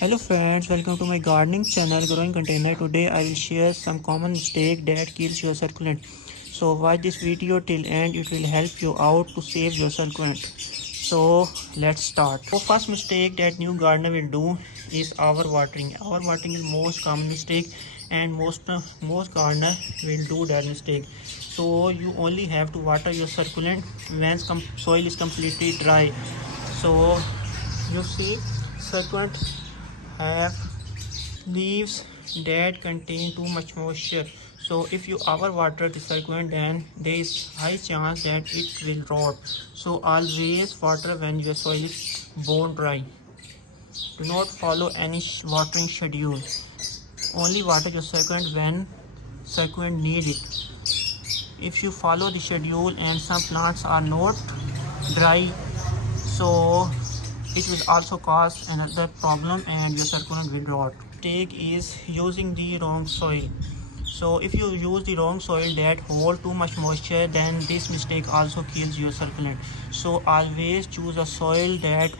Hello friends, welcome to my gardening channel Growing Container. Today I will share some common mistake that kills your succulent. So watch this video till end, it will help you out to save your succulent. So let's start. So first mistake that new gardener will do is overwatering. Overwatering is most common mistake and most gardener will do that mistake. So you only have to water your succulent when soil is completely dry. So you see succulent have leaves that contain too much moisture. So if you overwater the succulent, then there is high chance that it will rot. So always water when your soil is bone dry. Do not follow any watering schedule. Only water your succulent when succulent need it. If you follow the schedule and some plants are not dry, so it will also cause another problem and your succulent will rot. Mistake is using the wrong soil. So if you use the wrong soil that hold too much moisture, then this mistake also kills your succulent. So always choose a soil that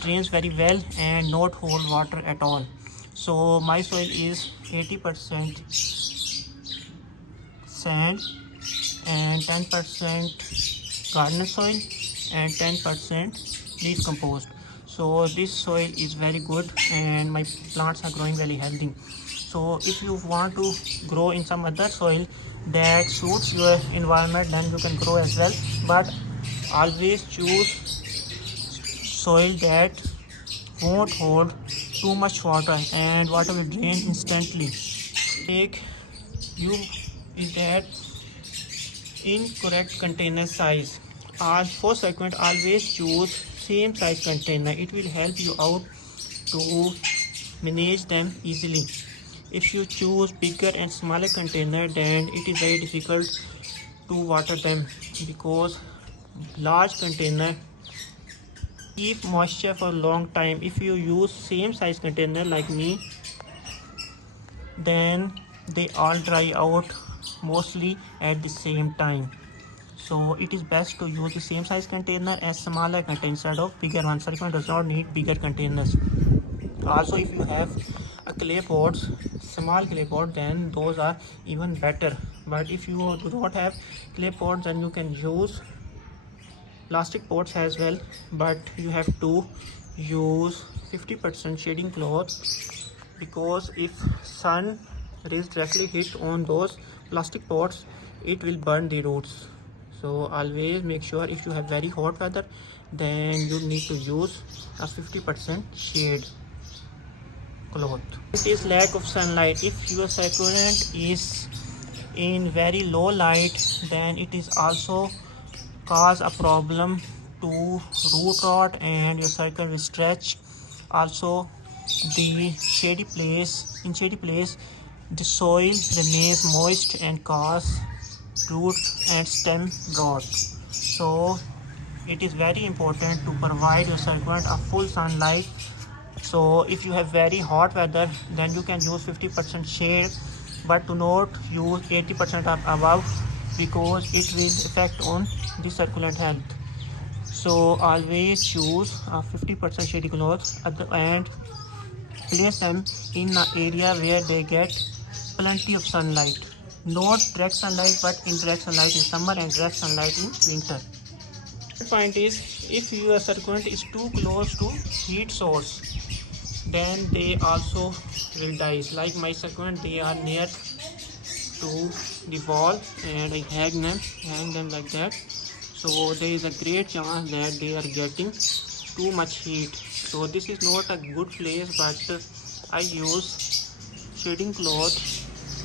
drains very well and not hold water at all. So my soil is 80% sand and 10% garden soil and 10% leaf compost. So this soil is very good and my plants are growing very healthy. So if you want to grow in some other soil that suits your environment, then you can grow as well, but always choose soil that won't hold too much water and water will drain instantly. Take you is that incorrect container size. For succulent, always choose same size container. It will help you out to manage them easily. If you choose bigger and smaller container, then it is very difficult to water them because large container keep moisture for a long time. If you use same size container like me, then they all dry out mostly at the same time. So it is best to use the same size container as smaller container instead of bigger one. Succulent does not need bigger containers. Also, if you have a clay pots, small clay pot, then those are even better. But if you do not have clay pots, then you can use plastic pots as well, but you have to use 50% shading cloth because if sun rays directly hit on those plastic pots, it will burn the roots. So always make sure if you have very hot weather, then you need to use a 50% shade cloth. It is lack of sunlight. If your succulent is in very low light, then it is also cause a problem to root rot and your succulent will stretch. Also the shady place the soil remains moist and cause root and stem rot. So it is very important to provide your succulent a full sunlight. So if you have very hot weather, then you can use 50% shade, but do not use 80% or above because it will affect on the succulent health. So always choose a 50% shady cloth and place them in an area where they get plenty of sunlight. Not direct sunlight, but indirect sunlight in summer and direct sunlight in winter. The point is, if your succulent is too close to heat source, then they also will die. Like my succulent, they are near to the wall and I hang them like that. So there is a great chance that they are getting too much heat. So this is not a good place, but I use shading cloth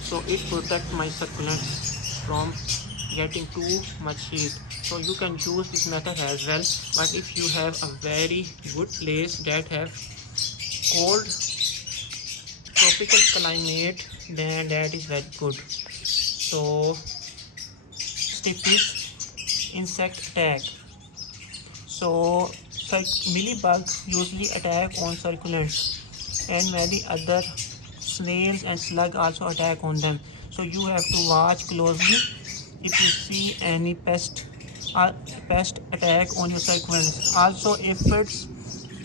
so it protects my succulents from getting too much heat. So you can use this method as well, but if you have a very good place that have cold tropical climate, then that is very good. So tip is insect attack. So mealybug usually attack on succulents and many other snails and slug also attack on them. So you have to watch closely if you see any pest attack on your succulents. Also, aphids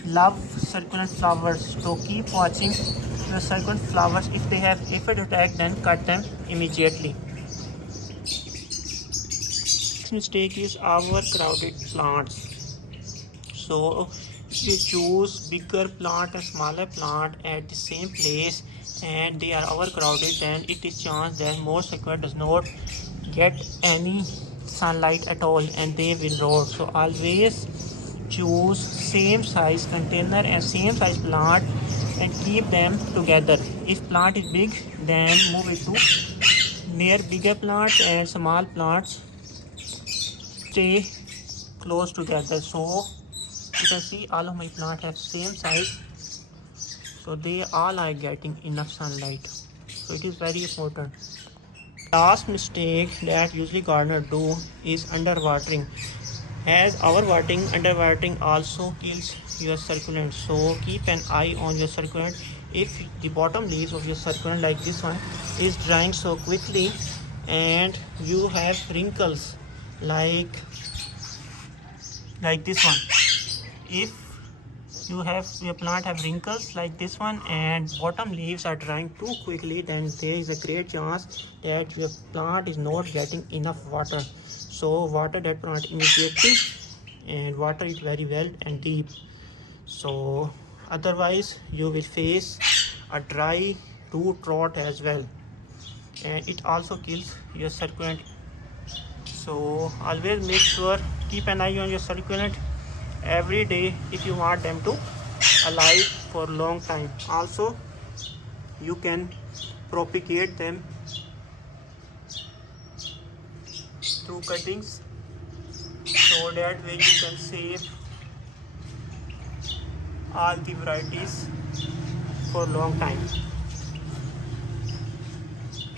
love succulent flowers, so keep watching the succulent flowers. If they have aphid attack, then cut them immediately. Next mistake is overcrowded plants. So if you choose bigger plant and smaller plant at the same place and they are overcrowded, then it is chance that most succulent does not get any sunlight at all and they will rot. So always choose same size container and same size plant and keep them together. If plant is big, then move it to near bigger plants, and small plants stay close together. So you can see all of my plants have same size, so they all are getting enough sunlight. So it is very important. Last mistake that usually gardeners do is underwatering. As underwatering also kills your succulent. So keep an eye on your succulent. If the bottom leaves of your succulent like this one is drying so quickly and you have wrinkles like this one, if your plant have wrinkles like this one and bottom leaves are drying too quickly, then there is a great chance that your plant is not getting enough water. So water that plant immediately and water it very well and deep. So otherwise you will face a dry root rot as well, and it also kills your succulent. So always make sure, keep an eye on your succulent every day if you want them to alive for long time. Also you can propagate them through cuttings, so that way you can save all the varieties for long time.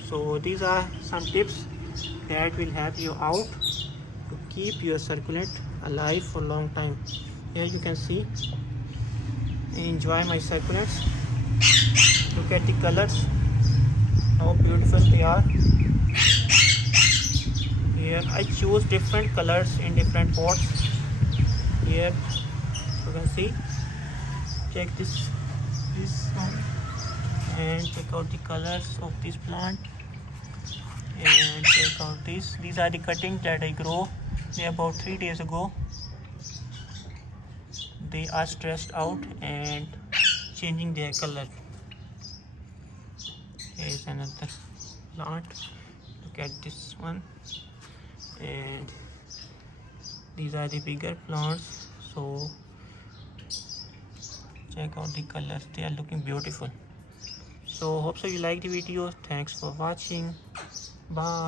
So these are some tips that will help you out to keep your succulent alive for long time. Here you can see, enjoy my succulents. Look at the colors, how beautiful they are. Here I choose different colors in different pots. Here you can see, check this one and check out the colors of this plant, and check out this. These are the cuttings that I grow about 3 days ago. They are stressed out and changing their color. Here is another plant. Look at this one, and these are the bigger plants. So check out the colors, they are looking beautiful. So hope so you like the video. Thanks for watching. Bye.